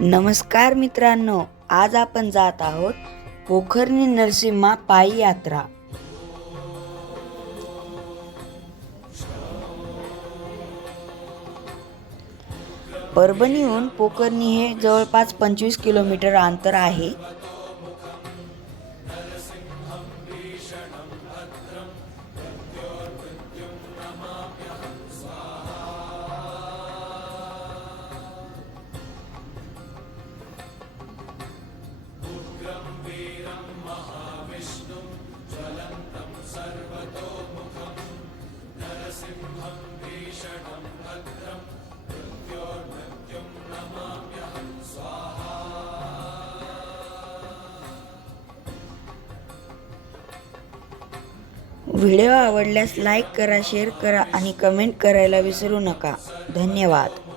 नमस्कार मित्रांनो, आज आपण जात आहोत पोखर्णी नरसिंहा पायी यात्रा। परभणीहून पोखर्णी हे जवळपास 25 किलोमीटर अंतर आहे। व्हिडिओ आवडल्यास लाईक करा, शेअर करा आणि कमेंट करायला विसरू नका। धन्यवाद।